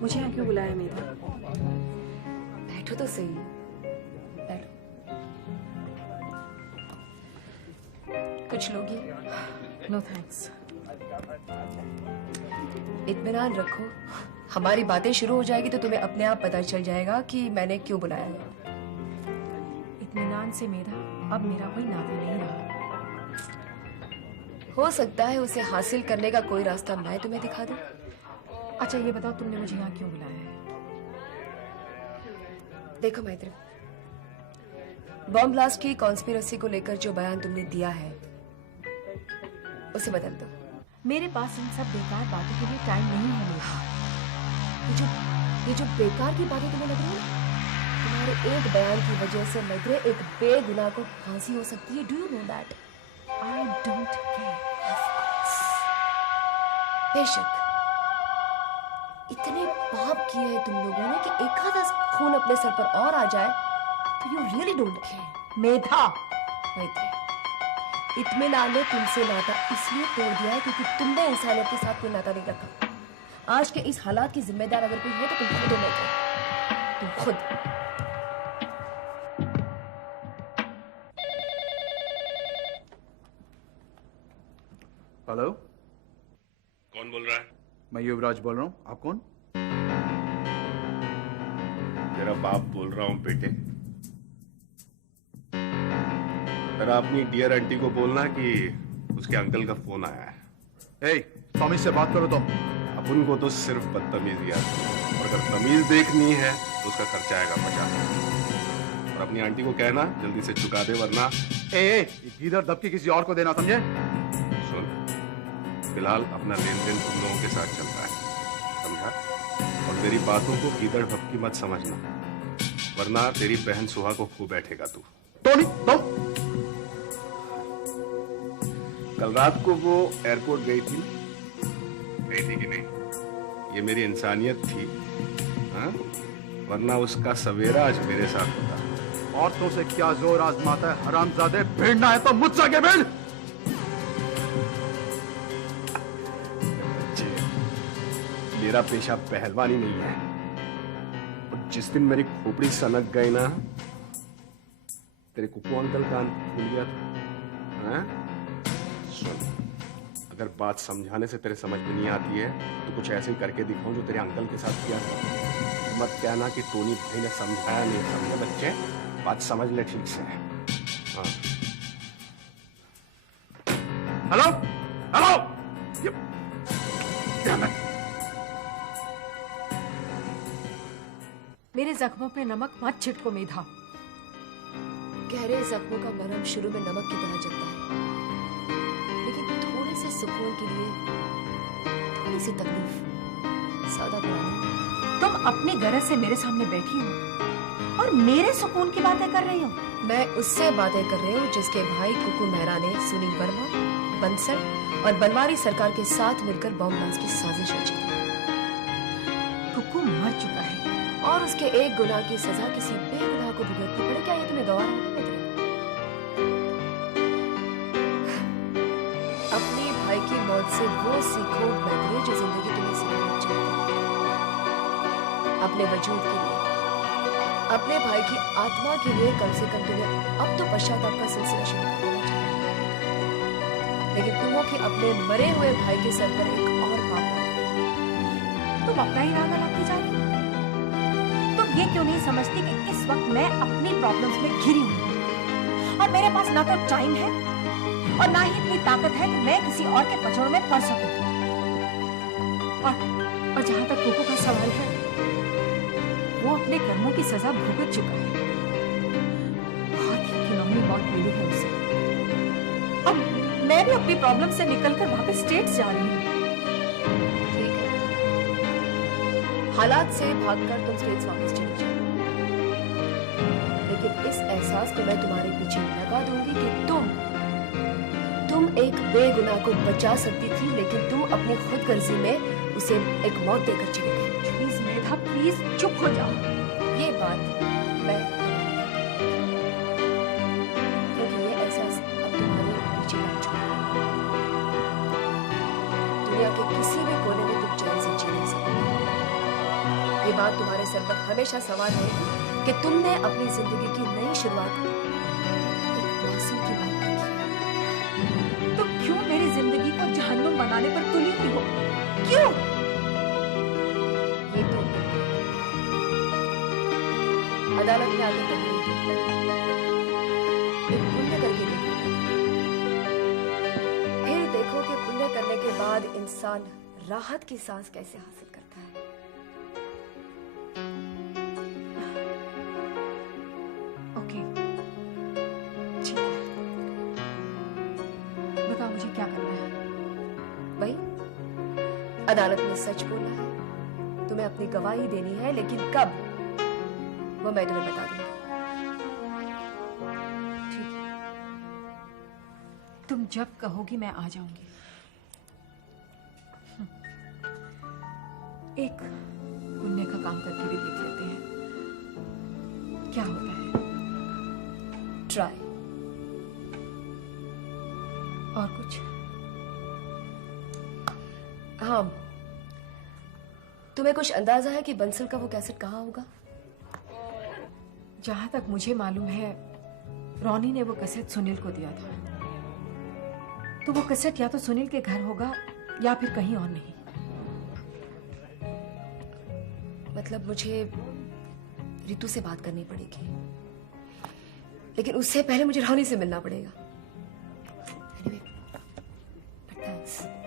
मुझे यहाँ क्यों बुलाया मेधा? बैठो तो सही। बैठो। कुछ लोगी? No thanks. इत्मीनान रखो, हमारी बातें शुरू हो जाएगी तो तुम्हें अपने आप पता चल जाएगा कि मैंने क्यों बुलाया है। इत्मीनान से मेधा, अब मेरा कोई नाता नहीं रहा। हो सकता है उसे हासिल करने का कोई रास्ता मैं तुम्हें दिखा दूं। अच्छा ये बताओ, तुमने मुझे यहाँ क्यों बुलाया है? देखो मैत्री, बॉम्ब ब्लास्ट की कॉन्स्पिरेसी को लेकर जो बयान तुमने दिया है उसे बदल दो। मेरे पास इन सब बेकार बातों के लिए टाइम नहीं है मेरा। ये जो बेकार की बातें तुम्हें लग रही है, तुम्हारे एक बयान की वजह से मैत्री एक बेगुनाह को फांसी हो सकती है। Do you know that? I don't care. बेशक इतने पाप किए हैं तुम लोगों ने कि एक आधा खून अपने सर पर और आ जाए तो यू रियली डोंट केयर। मेधा, मैत्री, इत्मीनान ने तुमसे नाता इसलिए तोड़ दिया है क्योंकि तुमने इंसानियत के साथ कोई नाता नहीं रखा। आज के इस हालात की जिम्मेदार अगर कोई है तो तुम खुद हो मैत्री, तुम खुद। हेलो, कौन बोल रहा है? मैं युवराज बोल रहा हूँ। आप कौन? तेरा बाप बोल रहा हूँ बेटे। तेरा अपनी डियर आंटी को बोलना कि उसके अंकल का फोन आया है। ए, तमीज से बात करो तुम। अपन को तो सिर्फ बदतमीजी आती है, और अगर तमीज देखनी है तो उसका खर्चा आएगा 50। और अपनी आंटी को कहना जल्दी से चुका दे, वरना इधर दबके किसी और को देना, समझे? सुन, फिलहाल अपना लेन देन तुम लोगों के साथ चलता है, समझा? और मेरी बातों को कीदड़ भपकी मत समझना, वरना तेरी बहन सुहा को खो बैठेगा तू। टोनी, तुम कल रात को वो एयरपोर्ट गई थी कि नहीं? ये मेरी इंसानियत थी, हाँ? वरना उसका सवेरा आज मेरे साथ होता। औरतों से क्या जोर आजमाता है हरामजादे? भिड़ना है तो मुझसे आगे भिड़। मेरा पेशा पहलवानी नहीं है, और जिस दिन मेरी खोपड़ी सनक गई ना, तेरे कुकू अंकल का अंत खुल गया था, हाँ? सुन, अगर बात समझाने से तेरे समझ में नहीं आती है तो कुछ ऐसे ही करके दिखाऊं जो तेरे अंकल के साथ किया था। मत कहना कि टोनी भाई ने समझाया नहीं। समझे बच्चे? बात समझ ले ठीक से। हाँ। हेलो, हेलो, मेरे जख्मों पे नमक मत छिड़को मेधा। गहरे जख्मों का मरहम शुरू में नमक की तरह जलता है, लेकिन थोड़े से सुकून के लिए थोड़ी सी तकलीफ सादा बनानी। तुम अपनी गरज से मेरे सामने बैठी हो और मेरे सुकून की बातें कर रही हो। मैं उससे बातें कर रही हूँ जिसके भाई कुकू मेहरा ने सुनील वर्मा, बंसल और बनवारी सरकार के साथ मिलकर बॉम्ब ब्लास्ट की साजिश रची थी। कुकू मर चुका है और उसके एक गुनाह की सजा किसी बेगुनाह को भुगतनी पड़े, क्या ये तुम्हें गवार है? अपनी भाई की मौत से वो सीखो मैत्री जो जिंदगी तुम्हें सिखाना चाहती है। अपने वजूद के लिए, अपने भाई की आत्मा के लिए कम से कम तुम्हें अब तो पश्चाताप का सिलसिला शुरू कर देना चाहिए। लेकिन तुम हो कि अपने मरे हुए भाई के सर पर एक और पाप डाल दिया। तुम अपना ही राग लगाती जा रही हो। तुम ये क्यों नहीं समझती कि इस वक्त मैं अपनी प्रॉब्लम्स में घिरी हूँ और मेरे पास ना तो टाइम है और ना ही इतनी ताकत है कि मैं किसी और के पचड़ों में पड़ सकूं। और जहां तक कुकू का सवाल है, वो अपने कर्मों की सजा भुगत चुका है। बहुत ही घिनौनी मौत मिली है उसे। अब मैं भी अपनी प्रॉब्लम से निकलकर वापस स्टेट्स जा रही हूँ। ठीक है, हालात से भागकर तुम स्टेट्स वापस चले जाओ, लेकिन इस एहसास को मैं तुम्हारे पीछे लगा दूंगी कि तुम एक बेगुनाह को बचा सकती थी, लेकिन तुम अपनी खुदगर्जी में उसे एक मौत देकर चली गई। प्लीज मेधा, प्लीज चुप हो जाओ। ये बात मैं, क्योंकि ये एहसास अब तुम्हारे पीछे लग चुका है। दुनिया के किसी भी कोने में तुम चैन से जी नहीं सकते। बात तुम्हारे सर पर हमेशा सवार रहेगी कि तुमने अपनी जिंदगी की नई शुरुआत एक मासूम की बात की। तुम क्यों मेरी जिंदगी को जहन्नुम बनाने पर तुली हुई हो? क्यों? ये तो अदालत में आगे बढ़ रही थी, एक पुण्य करके देखो, फिर देखो कि पुण्य करने के बाद इंसान राहत की सांस कैसे हासिल करता है। ओके, ठीक है। बताओ मुझे क्या करना है? भाई, अदालत में सच बोलना है, तुम्हें अपनी गवाही देनी है, लेकिन कब वो मैं तुम्हें बता दूंगी। ठीक है, तुम जब कहोगी मैं आ जाऊंगी। एक पुण्य का काम करके भी देख लेते हैं क्या होता है। ट्राई। और कुछ? हाँ, तुम्हें कुछ अंदाजा है कि बंसल का वो कैसेट कहाँ होगा? जहां तक मुझे मालूम है, रोनी ने वो कैसेट सुनील को दिया था। तो वो कैसेट या तो सुनील के घर होगा या फिर कहीं और नहीं। मतलब मुझे रितु से बात करनी पड़ेगी, लेकिन उससे पहले मुझे रोनी से मिलना पड़ेगा।